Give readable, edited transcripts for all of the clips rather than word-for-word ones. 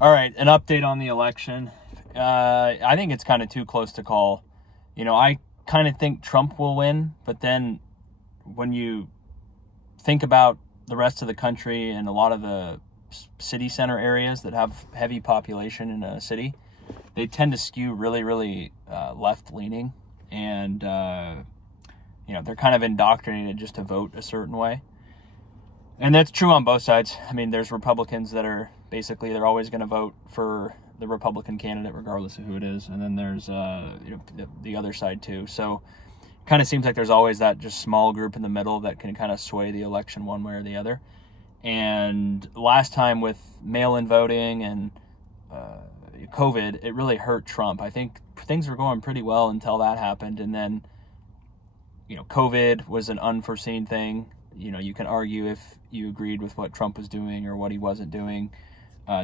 All right, an update on the election. I think it's kind of too close to call. I kind of think Trump will win, but then when you think about the rest of the country and a lot of the city center areas that have heavy population in a city, they tend to skew really, really left-leaning, and they're kind of indoctrinated just to vote a certain way. And that's true on both sides. I mean, there's Republicans that are basically, they're always going to vote for the Republican candidate regardless of who it is. And then there's the other side too. So kind of seems like there's always that just small group in the middle that can kind of sway the election one way or the other. And last time with mail-in voting and COVID, it really hurt Trump. I think things were going pretty well until that happened. And then, COVID was an unforeseen thing. You can argue if you agreed with what Trump was doing or what he wasn't doing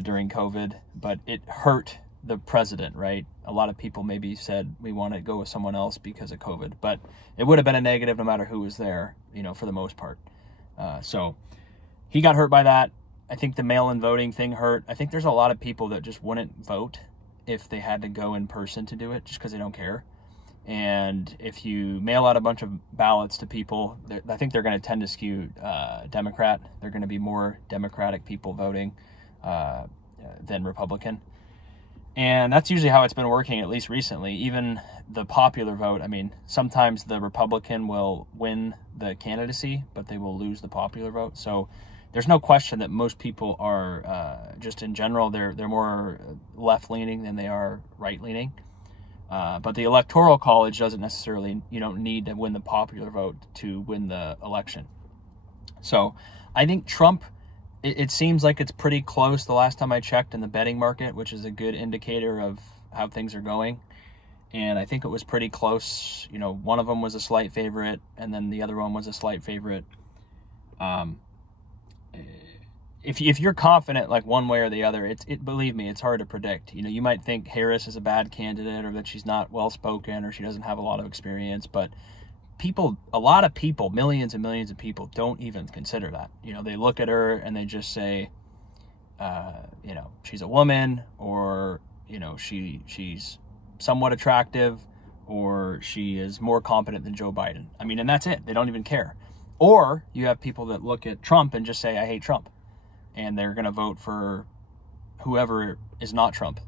during COVID, but it hurt the president, right? A lot of people maybe said we want to go with someone else because of COVID, but it would have been a negative no matter who was there, for the most part. So he got hurt by that. I think the mail-in voting thing hurt. I think there's a lot of people that just wouldn't vote if they had to go in person to do it just because they don't care. And if you mail out a bunch of ballots to people, I think they're going to tend to skew Democrat. They're going to be more Democratic people voting than Republican. And that's usually how it's been working, at least recently. Even the popular vote, I mean, sometimes the Republican will win the candidacy, but they will lose the popular vote. So there's no question that most people are, just in general, they're more left-leaning than they are right-leaning. But the Electoral College doesn't necessarily, you don't need to win the popular vote to win the election. So I think Trump, it seems like it's pretty close the last time I checked in the betting market, which is a good indicator of how things are going. And I think it was pretty close. One of them was a slight favorite, and then the other one was a slight favorite. If you're confident like one way or the other, believe me, it's hard to predict. You might think Harris is a bad candidate or that she's not well-spoken or she doesn't have a lot of experience, but a lot of people, millions and millions of people don't even consider that. They look at her and they just say, she's a woman, or, she's somewhat attractive, or she is more competent than Joe Biden. I mean, and that's it. They don't even care. Or you have people that look at Trump and just say, I hate Trump. And they're going to vote for whoever is not Trump.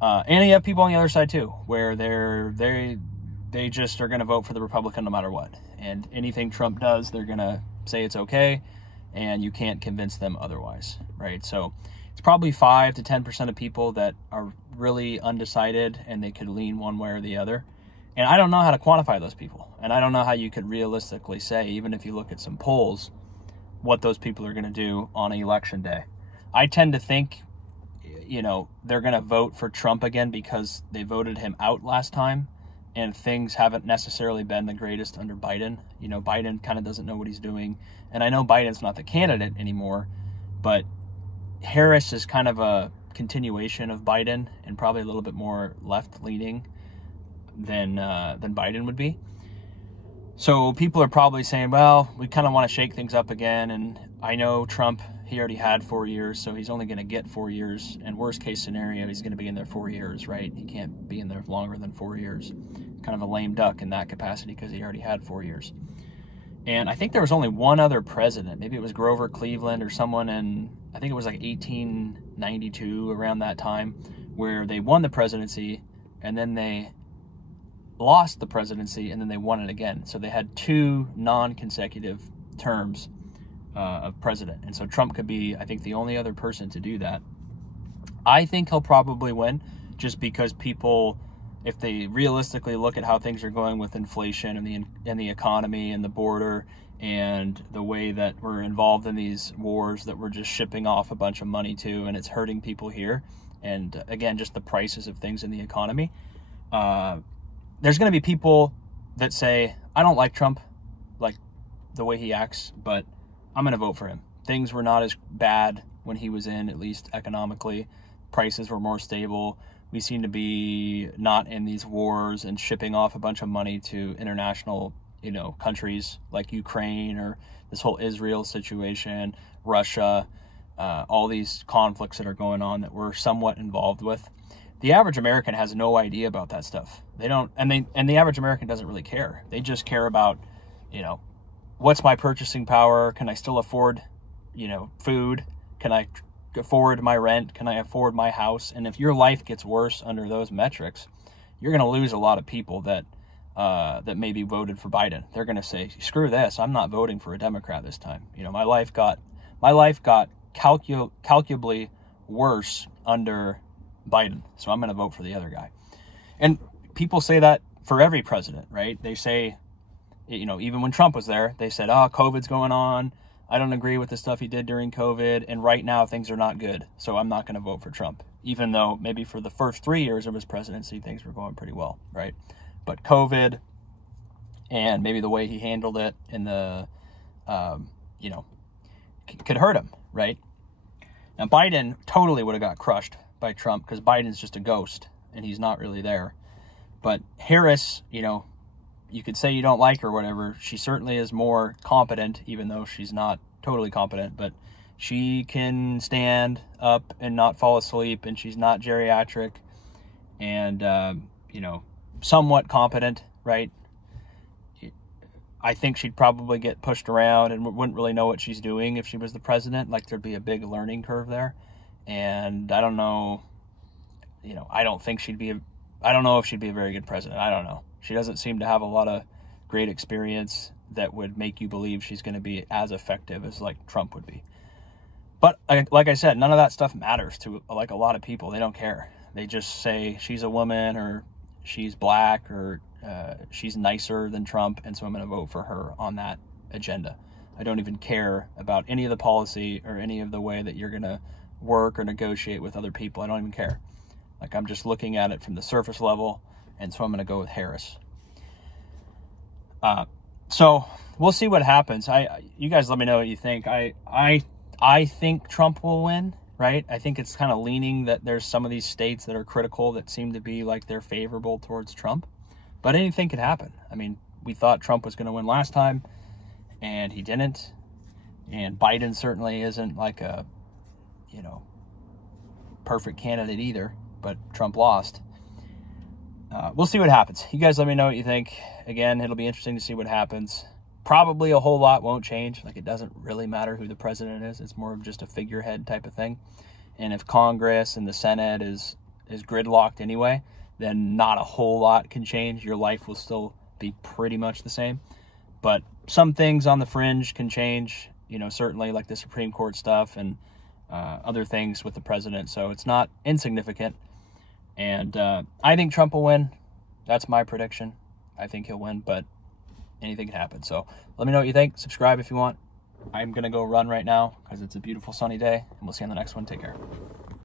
And you have people on the other side too, where they just are going to vote for the Republican no matter what. And anything Trump does, they're going to say it's okay, and you can't convince them otherwise, right? So it's probably 5 to 10% of people that are really undecided, and they could lean one way or the other. And I don't know how to quantify those people. And I don't know how you could realistically say, even if you look at some polls, what those people are going to do on election day. I tend to think, they're going to vote for Trump again because they voted him out last time, and things haven't necessarily been the greatest under Biden. Biden kind of doesn't know what he's doing. And I know Biden's not the candidate anymore, but Harris is kind of a continuation of Biden and probably a little bit more left-leaning than Biden would be. So people are probably saying, well, we kind of want to shake things up again. And I know Trump, he already had 4 years, so he's only going to get 4 years. And worst case scenario, he's going to be in there 4 years, right? He can't be in there longer than 4 years. Kind of a lame duck in that capacity because he already had 4 years. And I think there was only one other president. Maybe it was Grover Cleveland or someone in, I think it was like 1892, around that time, where they won the presidency and then they lost the presidency and then they won it again. So they had 2 non-consecutive terms of president. And so Trump could be, I think, the only other person to do that. I think he'll probably win just because people, if they realistically look at how things are going with inflation and the economy and the border and the way that we're involved in these wars that we're just shipping off a bunch of money to, and it's hurting people here. And again, just the prices of things in the economy. There's going to be people that say, I don't like Trump, like the way he acts, but I'm going to vote for him. Things were not as bad when he was in, at least economically. Prices were more stable. We seem to be not in these wars and shipping off a bunch of money to international, countries like Ukraine or this whole Israel situation, Russia. all these conflicts that are going on that we're somewhat involved with. The average American has no idea about that stuff. They don't, and the average American doesn't really care. They just care about, you know, what's my purchasing power? Can I still afford, you know, food? Can I afford my rent? Can I afford my house? And if your life gets worse under those metrics, you're going to lose a lot of people that maybe voted for Biden. They're going to say, screw this, I'm not voting for a Democrat this time. You know, my life got calculably worse under Biden, so I'm going to vote for the other guy. And people say that for every president, right? They say, you know, even when Trump was there, they said, oh, COVID's going on. I don't agree with the stuff he did during COVID, and right now things are not good, so I'm not going to vote for Trump. Even though maybe for the first 3 years of his presidency, things were going pretty well, right? But COVID and maybe the way he handled it in the, you know, could hurt him, right? Now, Biden totally would have got crushed by Trump because Biden's just a ghost and he's not really there. But Harris, you know, you could say you don't like her or whatever. She certainly is more competent, even though she's not totally competent, but she can stand up and not fall asleep, and she's not geriatric and, you know, somewhat competent, right? I think she'd probably get pushed around and wouldn't really know what she's doing if she was the president. Like, there'd be a big learning curve there. And I don't know, you know, I don't know if she'd be a very good president. I don't know. She doesn't seem to have a lot of great experience that would make you believe she's going to be as effective as like Trump would be. But like I said, none of that stuff matters to like a lot of people. They don't care. They just say she's a woman or she's black or she's nicer than Trump, and so I'm going to vote for her on that agenda. I don't even care about any of the policy or any of the way that you're going to work or negotiate with other people. I don't even care. Like, I'm just looking at it from the surface level, and so I'm going to go with Harris. So we'll see what happens. You guys let me know what you think. I think Trump will win, right? I think it's kind of leaning that there's some of these states that are critical that seem to be like they're favorable towards Trump. But anything could happen. I mean, we thought Trump was going to win last time, and he didn't. And Biden certainly isn't like a, you know, perfect candidate either, but Trump lost. We'll see what happens. You guys let me know what you think. Again, it'll be interesting to see what happens. Probably a whole lot won't change. Like, it doesn't really matter who the president is. It's more of just a figurehead type of thing. And if Congress and the Senate is gridlocked anyway, then not a whole lot can change. Your life will still be pretty much the same. But some things on the fringe can change, you know, certainly like the Supreme Court stuff and other things with the president. So it's not insignificant. And I think Trump will win. That's my prediction. I think he'll win, but anything can happen. So let me know what you think. Subscribe if you want. I'm going to go run right now because it's a beautiful sunny day, and we'll see you on the next one. Take care.